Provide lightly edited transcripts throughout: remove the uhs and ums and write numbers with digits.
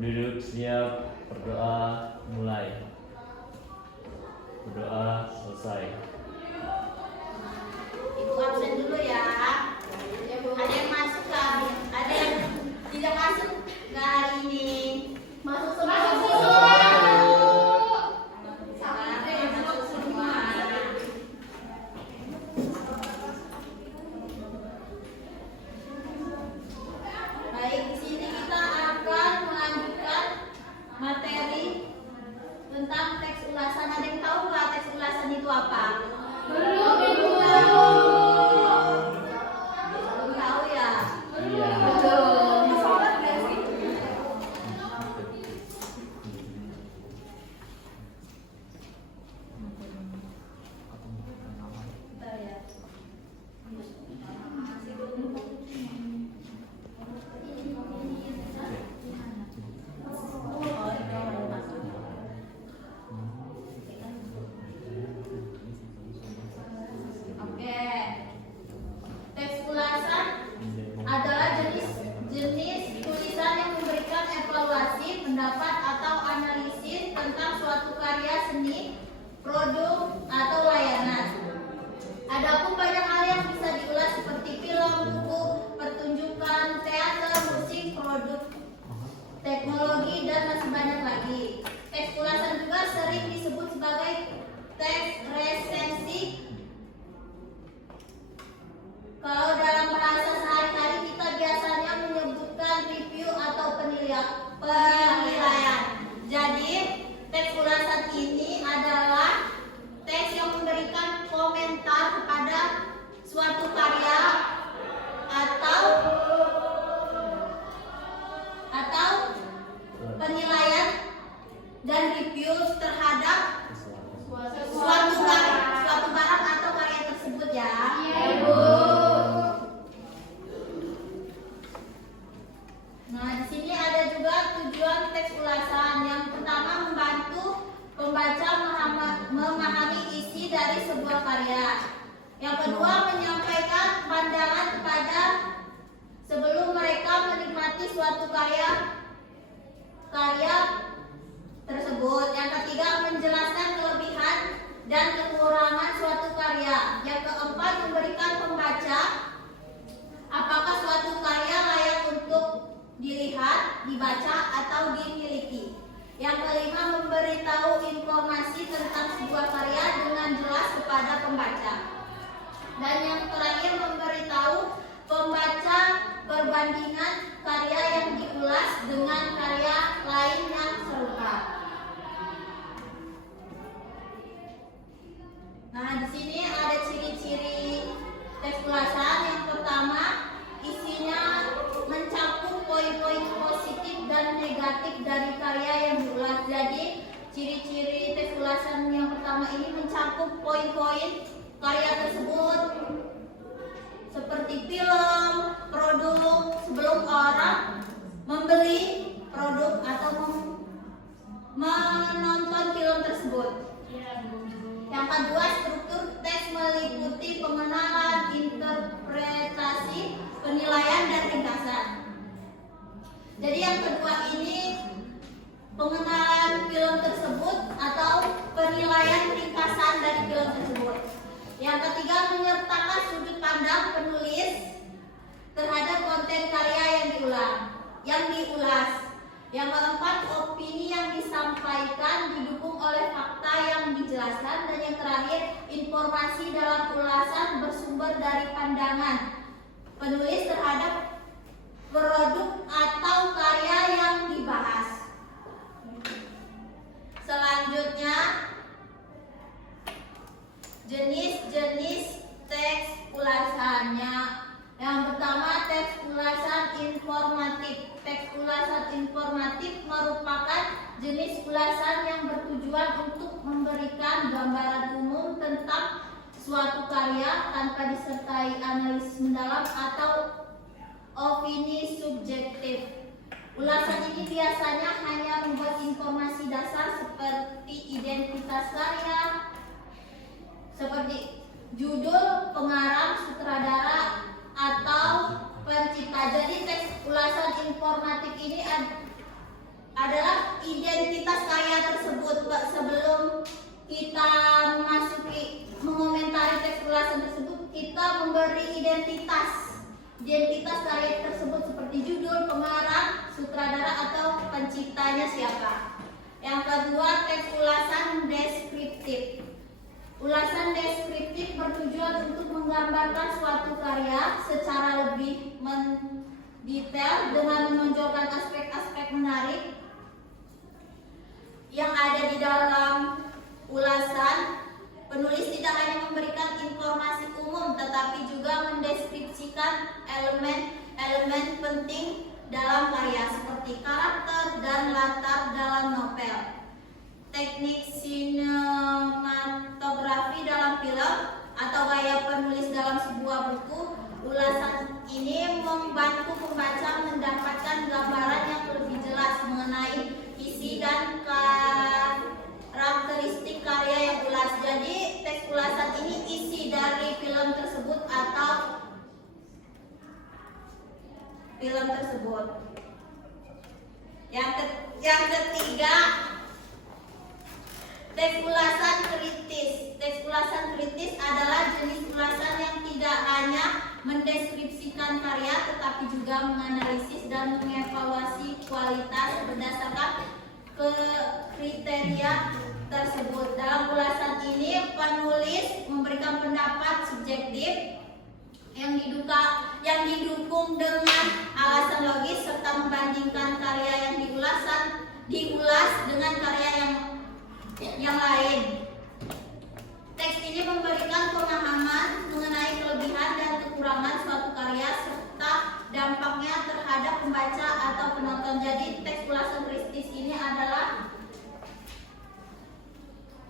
Duduk siap, berdoa mulai. Berdoa selesai. Ibu absen dulu ya. Ada yang masuk nggak? Ada yang tidak masuk nggak hari ini? Masuk semua. Masuk semua. Baik, di sini kita akan melanjutkan materi tentang teks ulasan. Ada yang tahu nggak teks ulasan itu apa? Belum tahu ya? Iya. Belum. Bentar ya. Oke. Teks ulasan adalah jenis tulisan yang memberikan evaluasi, pendapat atau analisis tentang suatu karya seni, produk atau layanan. Adapun banyak hal yang bisa diulas seperti film, buku, pertunjukan, teater, musik, produk, teknologi, dan masih banyak lagi. Teks ulasan juga sering disebut sebagai teks resensi. Kalau dalam bahasa sehari-hari kita biasanya menyebutkan review atau penilaian. Jadi, teks ulasan ini adalah teks yang memberikan komentar kepada suatu karya atau penilaian dan review terhadap suatu barang atau karya tersebut ya. Nah, di sini ada juga tujuan teks ulasan. Yang pertama, membantu pembaca memahami isi dari sebuah karya. Yang kedua, menyampaikan pandangan kepada sebelum mereka menikmati suatu karya tersebut. Yang ketiga, menjelaskan kelebihan dan kekurangan suatu karya. Yang keempat, memberikan pembaca apakah suatu karya layak untuk dilihat, dibaca, atau dimiliki. Yang kelima, memberitahu informasi tentang sebuah karya dengan jelas kepada pembaca. Dan yang terakhir, memberitahu pembaca perbandingan karya yang diulas dengan karya lain yang serupa. Nah, di sini ada ciri-ciri teks ulasan. Yang pertama, isinya mencakup poin-poin positif dan negatif dari karya yang diulas. Jadi, ciri-ciri teks ulasan yang pertama ini mencakup poin-poin karya tersebut, seperti film, produk, sebelum orang membeli produk atau menonton film tersebut. Yang kedua, struktur teks meliputi pengenalan, interpretasi, penilaian, dan ringkasan. Jadi yang kedua ini pengenalan film tersebut atau penilaian ringkasan dari film tersebut. Yang ketiga, menyertakan sudut pandang penulis terhadap konten karya yang diulas. Yang keempat, opini yang disampaikan didukung oleh fakta yang dijelaskan. Dan yang terakhir, informasi dalam ulasan bersumber dari pandangan penulis terhadap produk atau karya yang dibahas. Selanjutnya, jenis-jenis teks ulasannya. Yang pertama, teks ulasan informatif. Teks ulasan informatif merupakan jenis ulasan yang bertujuan untuk memberikan gambaran umum tentang suatu karya tanpa disertai analisis mendalam atau opini subjektif. Ulasan ini biasanya hanya membuat informasi dasar seperti identitas karya, seperti judul, pengarang, sutradara, atau pencipta. Jadi teks ulasan informatif ini adalah identitas karya tersebut. Sebelum kita memasuki mengomentari teks ulasan tersebut, kita memberi identitas karya tersebut seperti judul, pengarang, sutradara atau penciptanya siapa. Yang kedua, teks ulasan deskriptif. Ulasan deskriptif bertujuan untuk menggambarkan suatu karya secara lebih mendetail dengan menonjolkan aspek-aspek menarik yang ada di dalam ulasan. Penulis tidak hanya memberikan informasi umum tetapi juga mendeskripsikan elemen-elemen penting dalam karya seperti karakter dan latar dalam novel. Teknik sinematografi dalam film atau gaya penulis dalam sebuah buku. Ulasan ini membantu pembaca mendapatkan gambaran yang lebih jelas mengenai isi dan karakteristik karya yang ulas. Jadi teks ulasan ini isi dari film tersebut atau film tersebut. Yang ketiga, teks ulasan kritis. Teks ulasan kritis adalah jenis ulasan yang tidak hanya mendeskripsikan karya tetapi juga menganalisis dan mengevaluasi kualitas berdasarkan kriteria tersebut. Dalam ulasan ini penulis memberikan pendapat subjektif yang didukung dengan alasan logis serta membandingkan karya yang diulas dengan karya yang lain. Teks ini memberikan pemahaman mengenai kelebihan dan kekurangan suatu karya serta dampaknya terhadap pembaca atau penonton. Jadi teks ulasan kritis ini adalah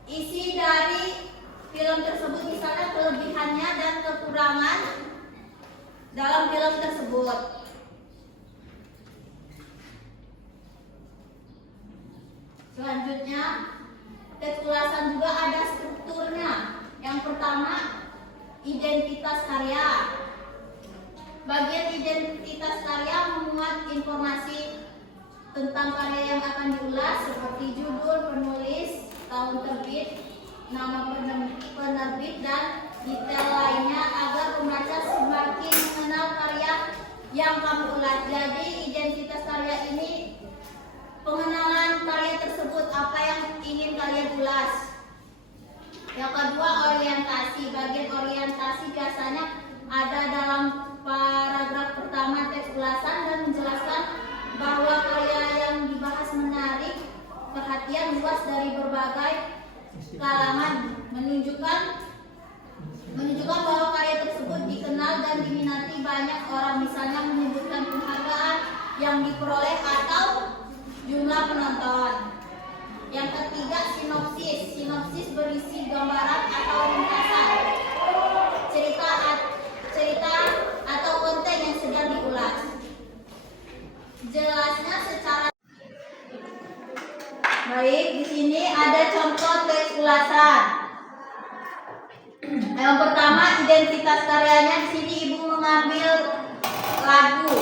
isi dari film tersebut, misalnya kelebihannya dan kekurangan dalam film tersebut. Selanjutnya, teks ulasan juga ada strukturnya. Yang pertama, identitas karya. Bagian identitas karya memuat informasi tentang karya yang akan diulas seperti judul, penulis, tahun terbit, nama penerbit, dan detail lainnya agar pembaca semakin mengenal karya yang kamu ulas. Jadi identitas karya ini pengenalan karya tersebut, apa yang ingin kalian ulas. Yang kedua, orientasi. Bagian orientasi biasanya ada dalam paragraf pertama teks ulasan dan menjelaskan bahwa karya yang dibahas menarik perhatian luas dari berbagai kalangan, menunjukkan bahwa karya tersebut dikenal dan diminati banyak orang, misalnya menyebutkan penghargaan yang diperoleh atau jumlah penonton. Yang ketiga, sinopsis. Sinopsis berisi gambaran atau ringkasan cerita atau konten yang sedang diulas. Jelasnya secara baik. Di sini ada contoh teks ulasan. Yang pertama, identitas karyanya. Di sini ibu mengambil lagu,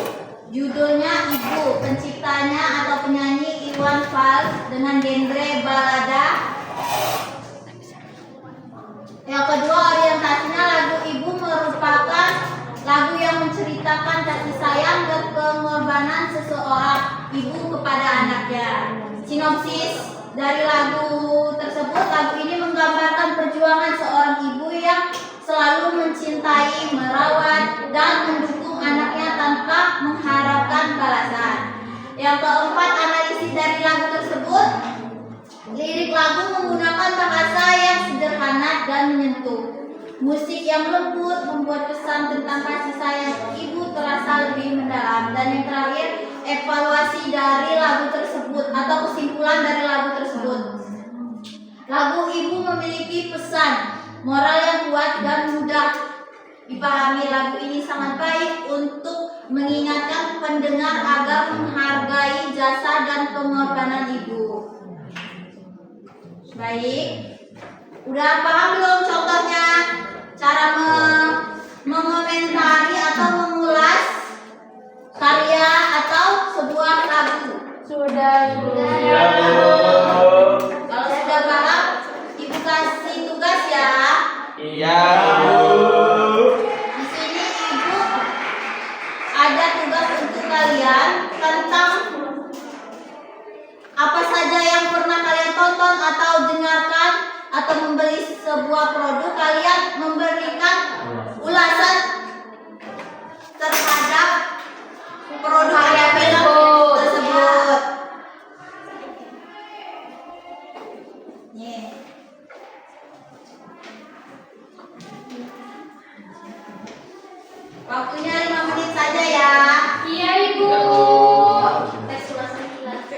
judulnya Ibu, penciptanya atau penyanyi Iwan Fals dengan genre balada. Yang kedua, orientasinya. Lagu Ibu merupakan lagu yang menceritakan kasih sayang dan pengorbanan seseorang ibu kepada anaknya. Sinopsis dari lagu tersebut, lagu ini menggambarkan perjuangan seorang ibu yang selalu mencintai, merawat, dan mendukung anaknya tanpa mengharapkan balasan. Yang keempat, analisis dari lagu tersebut. Lirik lagu menggunakan bahasa yang sederhana dan menyentuh. Musik yang lembut membuat pesan tentang kasih sayang ibu terasa lebih mendalam. Dan yang terakhir, evaluasi dari lagu tersebut atau kesimpulan dari lagu tersebut. Lagu Ibu memiliki pesan moral yang kuat dan mudah dipahami. Lagu ini sangat baik untuk mengingatkan pendengar agar menghargai jasa dan pengorbanan ibu. Baik, udah paham belum contohnya? Cara mengomentari atau mengulas karya atau sebuah lagu. Sudah, Bu. Iya, Bu. Kalau sudah paham, Ibu kasih tugas ya. Iya, Bu. Di sini Ibu ada tugas untuk kalian tentang apa saja yang pernah kalian tonton atau dengarkan atau membeli sebuah produk, kalian memberikan ulasan terhadap produk yang film tersebut. Yeah. Waktunya 5 menit saja ya. Iya, Ibu. Tes ulasan kilat.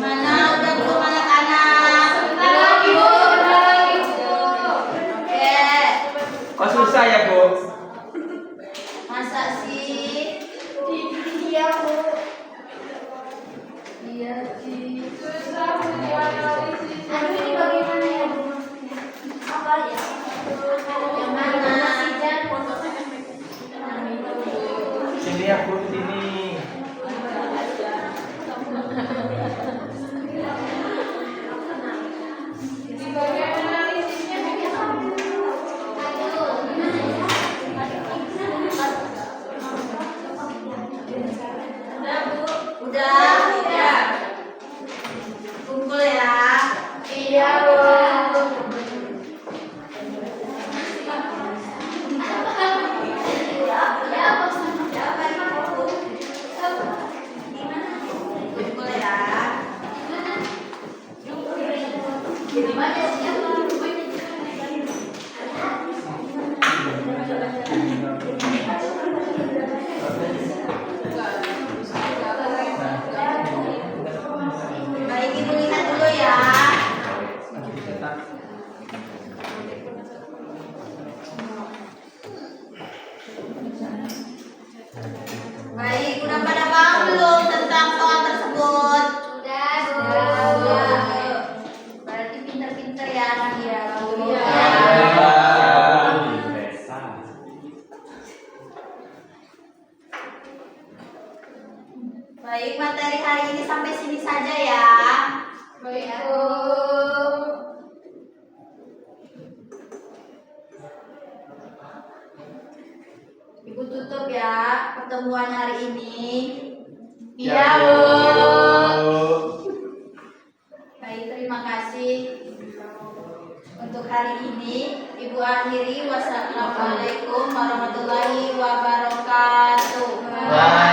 Mana udah belum anak-anak? Oke. Kok susah ya, Bu? Masa sih? Iya, Bu. Iya sih. Susah, Bu, dianalisis. Aduh, ini bagaimana ya, Bu? Apa ya? Yang mana? Sini ya, Bu, sini. Di bagian analisisnya Udah. Kumpul ya. iya, Bu. Kumpul ya. Baik, Ibu lihat dulu ya. Baik, udah pada paham belum tentang soal tersebut? Sudah. Berarti pinter-pinter ya anak ya. Baik, materi hari ini sampai sini saja ya. Baik, Bu. Ibu tutup ya pertemuan hari ini. Iya, Bu. Baik, terima kasih untuk hari ini. Ibu akhiri. Wassalamualaikum warahmatullahi wabarakatuh. Bye.